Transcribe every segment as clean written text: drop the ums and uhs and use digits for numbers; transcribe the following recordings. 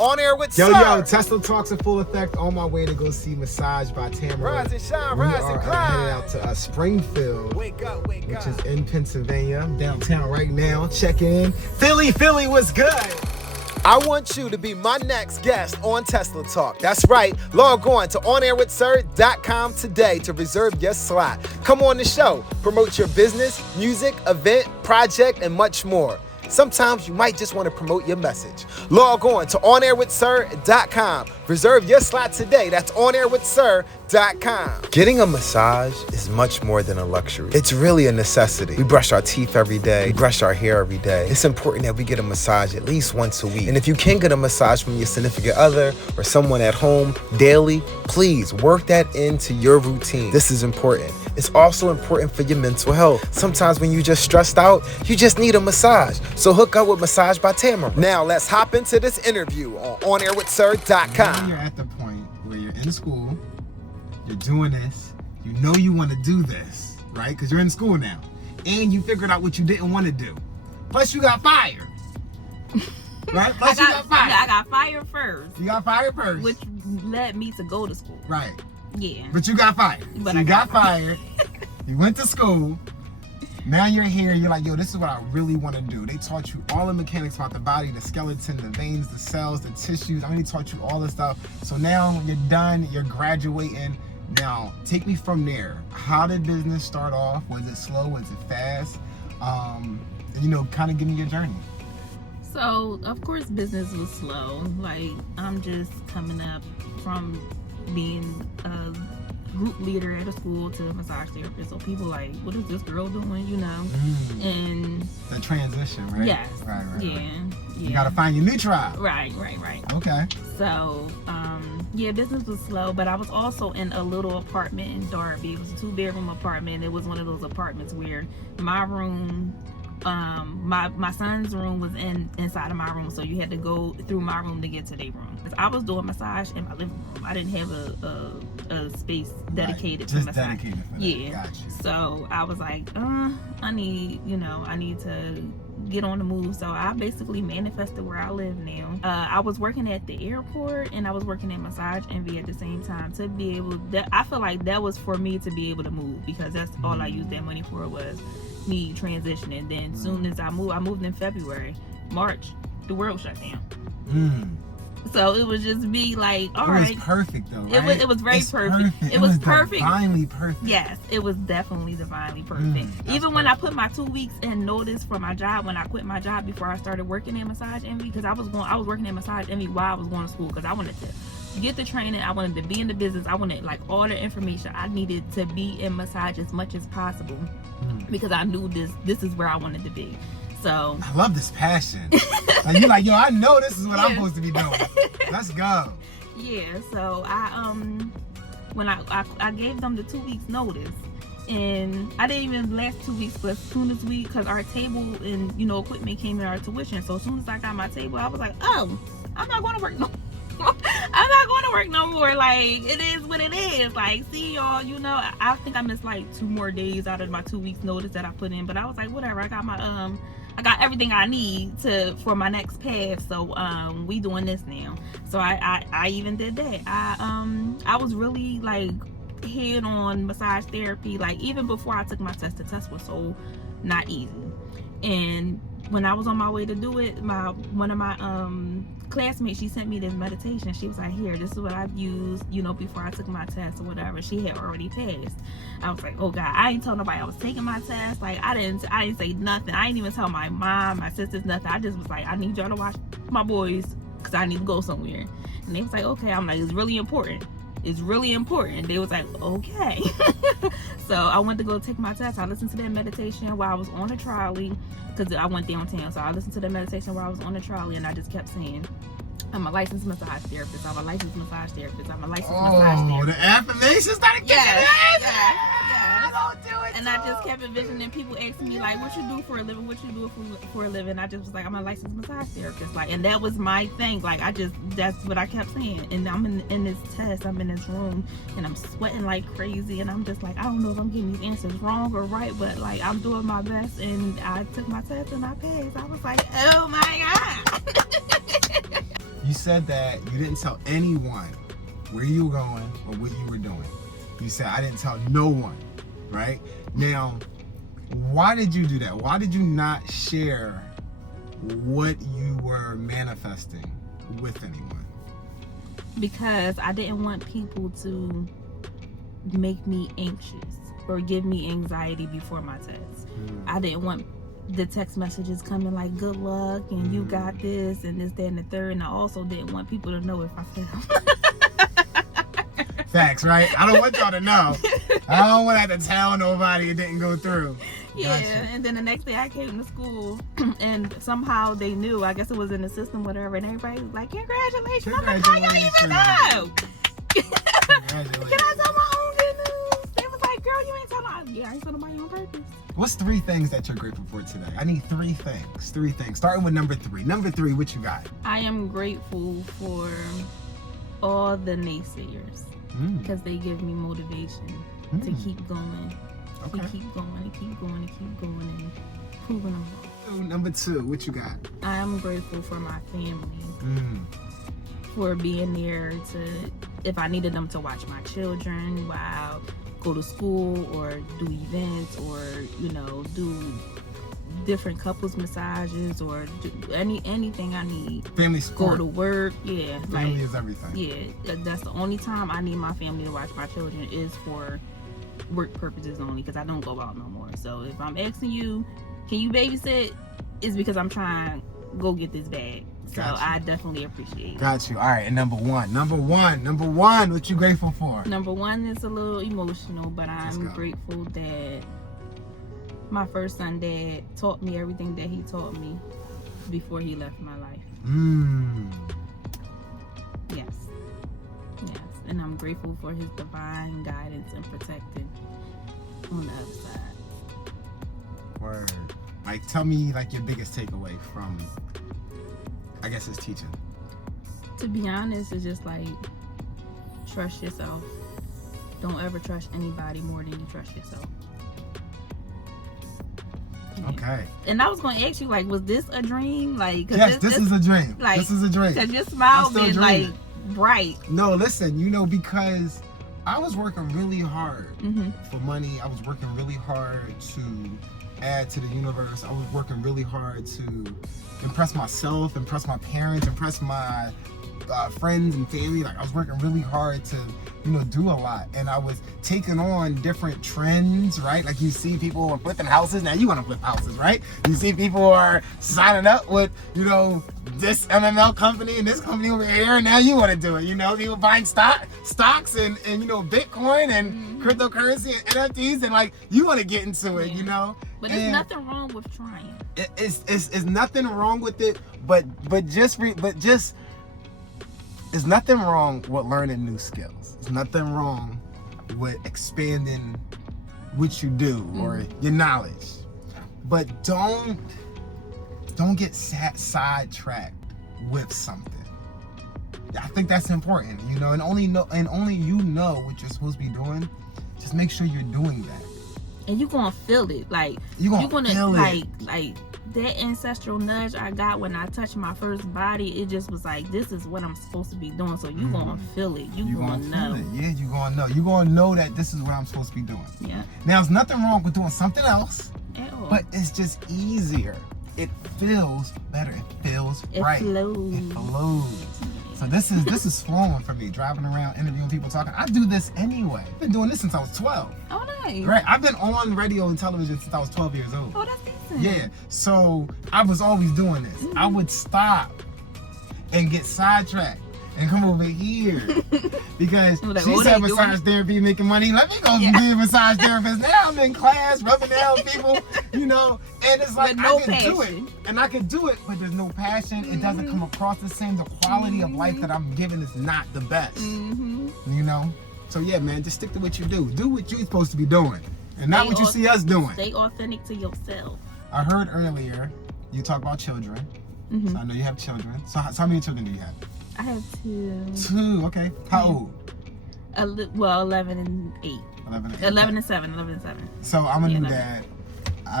On Air with Yo, Sir. yo, Tesla Talks in full effect. On my way to go see Massage by Tamara. Rise and shine, we rise are and grind. headed out to Springfield, Wake up. which is in Pennsylvania. I'm downtown right now. Check in. Philly, what's good? I want you to be my next guest on Tesla Talk. That's right. Log on to onairwithsir.com today to reserve your slot. Come on the show. Promote your business, music, event, project, and much more. Sometimes you might just want to promote your message. Log on to onairwithsir.com. Reserve your slot today. That's onairwithsir.com. Getting a massage is much more than a luxury. It's really a necessity. We brush our teeth every day. We brush our hair every day. It's important that we get a massage at least once a week. And if you can get a massage from your significant other or someone at home daily, please work that into your routine. This is important. It's also important for your mental health. Sometimes when you're just stressed out, you just need a massage. So hook up with Massage by Tamara. Now let's hop into this interview on onairwithsir.com. You're at the point where you're in school, you're doing this, you know you want to do this, right? Because you're in school now. And you figured out what you didn't want to do. Plus you got fired. Right? Plus you got fired. I got fired first. You got fired first. Which led me to go to school. Right. Yeah. But you got fired. But So I you got fired. You went to school. Now you're here. You're like, yo, this is what I really want to do. They taught you all the mechanics about the body, the skeleton, the veins, the cells, the tissues. They taught you all this stuff. So now when you're done, you're graduating. Now, take me from there. How did business start off? Was it slow? Was it fast? Kind of give me your journey. So, of course, business was slow. Like, I'm just coming up from being a group leader at a school to a massage therapist. So people like, what is this girl doing, And the transition, right? Yes. Right. Yeah. You gotta find your new tribe. Right. Okay. So, business was slow, but I was also in a little apartment in Darby. It was a 2-bedroom apartment. It was one of those apartments where my room, my son's room was inside of my room, so you had to go through my room to get to their room. I was doing massage in my living room. I didn't have a space dedicated to massage. Dedicated for that. Yeah. Gotcha. So I was like, I need to get on the move. So I basically manifested where I live now. I was working at the airport and I was working at Massage Envy at the same time to be able. I feel like that was for me to be able to move, because that's all I used that money for, was me transitioning. Then soon as I moved in February. March, the world shut down. So it was just me like, all right. It was perfect though, right? It was very perfect. It was perfect. Divinely perfect. Yes, it was definitely divinely perfect. Even when I put my 2 weeks in notice for my job, when I quit my job before I started working at Massage Envy, because I was working at Massage Envy while I was going to school, because I wanted to get the training, I wanted to be in the business, I wanted like all the information I needed to be in massage as much as possible, because I knew this is where I wanted to be. So I love this passion. Like, you're like, yo, I know this is what I'm supposed to be doing. Let's go. Yeah. So when I gave them the 2 weeks notice, and I didn't even last 2 weeks, but as soon as because our table and equipment came in our tuition, so as soon as I got my table, I was like, oh, I'm not going to work no. I'm not going to work no more. Like, it is what it is. Like, see y'all, I think I missed like 2 more days out of my 2 weeks notice that I put in, but I was like, whatever, I got my I got everything I need for my next path. So we doing this now. So I even did that. I was really like head on massage therapy. Like, even before I took my test, the test was so not easy. And when I was on my way to do it, one of my classmates, she sent me this meditation. She was like, here, this is what I used, before I took my test or whatever. She had already passed. I was like, oh God, I ain't told nobody I was taking my test. Like, I didn't say nothing. I didn't even tell my mom, my sisters, nothing. I just was like, I need y'all to watch my boys, because I need to go somewhere. And they was like, okay. I'm like, it's really important. It's really important. They was like, okay. So I went to go take my test. I listened to that meditation while I was on the trolley, because I went downtown. So I listened to the meditation while I was on the trolley, and I just kept saying, I'm a licensed massage therapist. I'm a licensed massage therapist. I'm a licensed massage therapist. Oh, the affirmations started kicking in. Yeah. Don't do it. And I just kept envisioning people asking me, like, what you do for a living? What you do for a living? I just was like, I'm a licensed massage therapist. Like, and that was my thing. Like, that's what I kept saying. And I'm in this test. I'm in this room, and I'm sweating like crazy. And I'm just like, I don't know if I'm getting these answers wrong or right, but like, I'm doing my best. And I took my test and I passed. I was like, oh my God. You said that you didn't tell anyone where you were going or what you were doing. You said, I didn't tell no one, right? Now, why did you do that? Why did you not share what you were manifesting with anyone? Because I didn't want people to make me anxious or give me anxiety before my test. I didn't want the text messages coming like, good luck and you got this and this, that, and the third. And I also didn't want people to know if I failed. Facts, right? I don't want y'all to know. I don't want to have to tell nobody it didn't go through. Yeah, Gotcha. and then the next day I came to school and somehow they knew. I guess it was in the system, whatever, and everybody was like, congratulations. I'm like, how y'all even know? Can I tell my own good news? They was like, girl, you ain't telling my... Yeah, I ain't telling my own purpose. What's 3 things that you're grateful for today? I need 3 things. 3 things. Starting with number 3. Number 3, what you got? I am grateful for all the naysayers because they give me motivation to keep going. Okay. To keep going and keep going and keep going and proving them wrong. Number 2, what you got? I am grateful for my family. For being there to, if I needed them to watch my children while go to school or do events or, you know, do different couples massages or do anything I need. Family support. Go to work. Yeah. Family is everything. Yeah. That's the only time I need my family to watch my children is for work purposes only because I don't go out no more. So if I'm asking you, can you babysit? It's because I'm trying to go get this bag. So Gotcha. I definitely appreciate it. Got you. All right, and number one, what you grateful for? Number 1 is a little emotional, but I'm grateful that my first son, Dad, taught me everything that he taught me before he left my life. Yes. And I'm grateful for his divine guidance and protecting on the other side. Word. Like, tell me, like, your biggest takeaway from, I guess, his teaching. To be honest, it's just like, trust yourself. Don't ever trust anybody more than you trust yourself. Yeah. Okay. And I was going to ask you, like, was this a dream? Like, yes, this is a dream. Like, this is a dream. Because your smile been, like, dreaming. bright. No, listen, you know, because I was working really hard for money. I was working really hard to add to the universe. I was working really hard to impress myself, impress my parents, impress my friends and family. Like, I was working really hard to, you know, do a lot, and I was taking on different trends, right? Like, you see people are flipping houses. Now you want to flip houses, right? You see people are signing up with, you know, this MML company and this company over here, and now you want to do it. You know, people buying stocks and you know, Bitcoin and cryptocurrency and NFTs, and like, you want to get into it, you know. But there's nothing wrong with trying. It's nothing wrong with it, but there's nothing wrong with learning new skills. There's nothing wrong with expanding what you do or your knowledge. But don't get sidetracked with something. I think that's important, you know, and only you know what you're supposed to be doing. Just make sure you're doing that. And you're gonna feel it. Like you're gonna feel like that ancestral nudge I got when I touched my first body, it just was like, this is what I'm supposed to be doing. So you're gonna feel it. You're gonna know. Yeah, you're gonna know. You're gonna know that this is what I'm supposed to be doing. Yeah. Now, there's nothing wrong with doing something else, but it's just easier. It feels better. It feels right. It flows. So this is flowing for me. Driving around, interviewing people, talking. I do this anyway. I've been doing this since I was 12. Oh, nice. Right. I've been on radio and television since I was 12 years old. Oh, that's decent. Yeah. So I was always doing this. I would stop and get sidetracked and come over here because like, she said massage therapy making money. Let me go be a massage therapist. Now I'm in class rubbing down people, you know, and it's like I can do it. And I can do it, but there's no passion. It doesn't come across the same. The quality of life that I'm giving is not the best. You know? So yeah, man, just stick to what you do. Do what you're supposed to be doing. And not what you see us doing. Stay authentic to yourself. I heard earlier you talk about children. So I know you have children. So how many children do you have? I have 2. 2, okay. How old? 11 and 8. 11 and 7. 11 and 7. So I'm a new dad.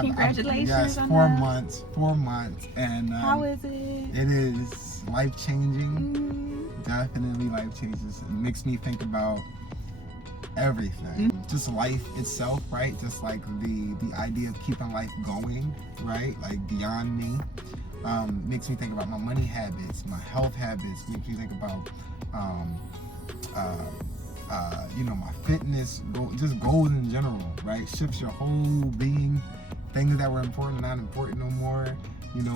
Congratulations. Yes, 4 months. 4 months. And how is it? It is life-changing. Definitely life-changing. It makes me think about everything. Just life itself, right? Just like the idea of keeping life going, right? Like beyond me. Makes me think about my money habits, my health habits. Makes me think about my fitness, just goals in general, right? Shifts your whole being. Things that were important are not important no more.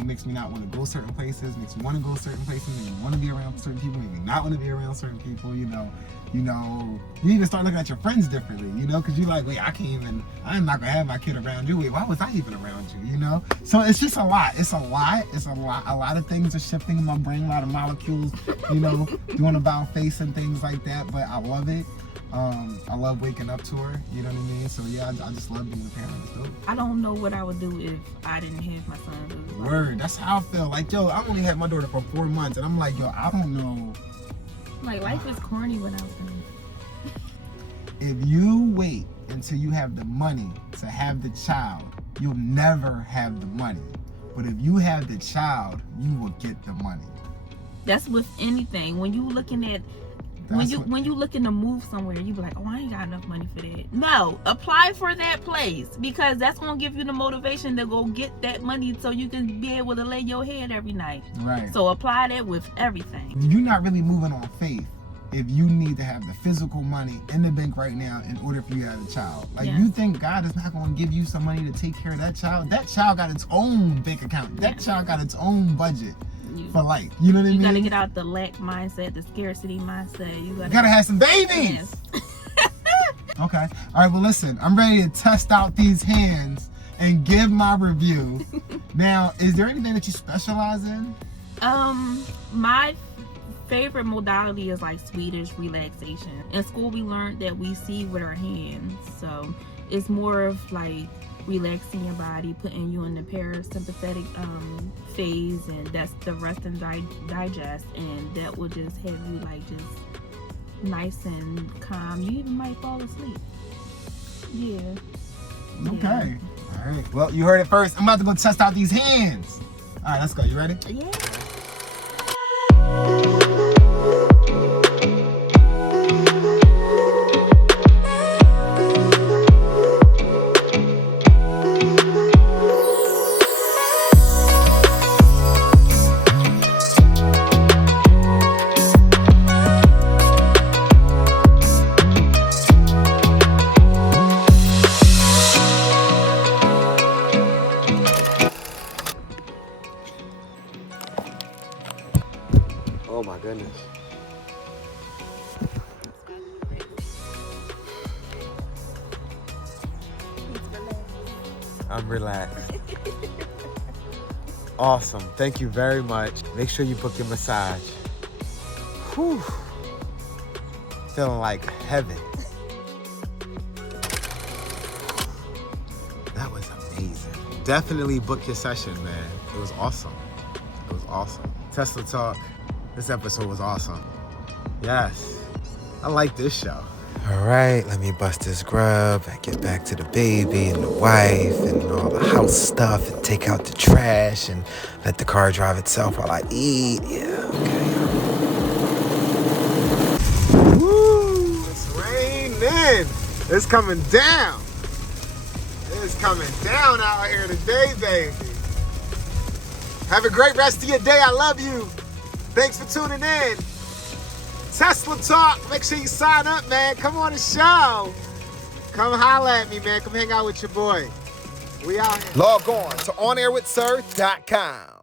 Makes me not want to go certain places, makes me want to go certain places, makes me want to be around certain people, makes me not want to be around certain people, you even start looking at your friends differently, because you're like, wait, I'm not going to have my kid around you. Wait, why was I even around you, So it's just a lot. It's a lot of things are shifting in my brain, a lot of molecules, doing about face and things like that, but I love it. I love waking up to her, you know what I mean? So yeah, I just love being a parent. It's dope. I don't know what I would do if I didn't have my son. Word, that's how I feel. Like, yo, I only had my daughter for 4 months, and I'm like, yo, I don't know. Like, life is corny without them. If you wait until you have the money to have the child, you'll never have the money. But if you have the child, you will get the money. That's with anything. When you looking at when you looking to move somewhere, you be like, oh, I ain't got enough money for that. No, apply for that place, because that's gonna give you the motivation to go get that money so you can be able to lay your head every night. Right. So apply that with everything. You're not really moving on faith if you need to have the physical money in the bank right now in order for you to have a child. Like, you think God is not going to give you some money to take care of that child? That child got its own bank account. That child got its own budget for life. You know what I mean? You got to get out the lack mindset, the scarcity mindset. You got to have some babies. Yes. Okay. All right, well, listen, I'm ready to test out these hands and give my review. Now, is there anything that you specialize in? My favorite modality is like Swedish relaxation. In school we learned that we see with our hands, so it's more of like relaxing your body, putting you in the parasympathetic phase, and that's the rest and digest, and that will just have you like just nice and calm. You even might fall asleep. Okay. All right, well, you heard it first. I'm about to go test out these hands. All right, let's go. You ready? Yeah. Oh my goodness. I'm relaxed. Awesome. Thank you very much. Make sure you book your massage. Whew. Feeling like heaven. That was amazing. Definitely book your session, man. It was awesome. It was awesome. Tesla Talk. This episode was awesome. Yes. I like this show. All right, let me bust this grub and get back to the baby and the wife and all the house stuff and take out the trash and let the car drive itself while I eat. Yeah, okay. Woo! It's raining. It's coming down. It's coming down out here today, baby. Have a great rest of your day. I love you. Thanks for tuning in. Tesla Talk. Make sure you sign up, man. Come on the show. Come holla at me, man. Come hang out with your boy. We out here. Log on to onairwithsir.com.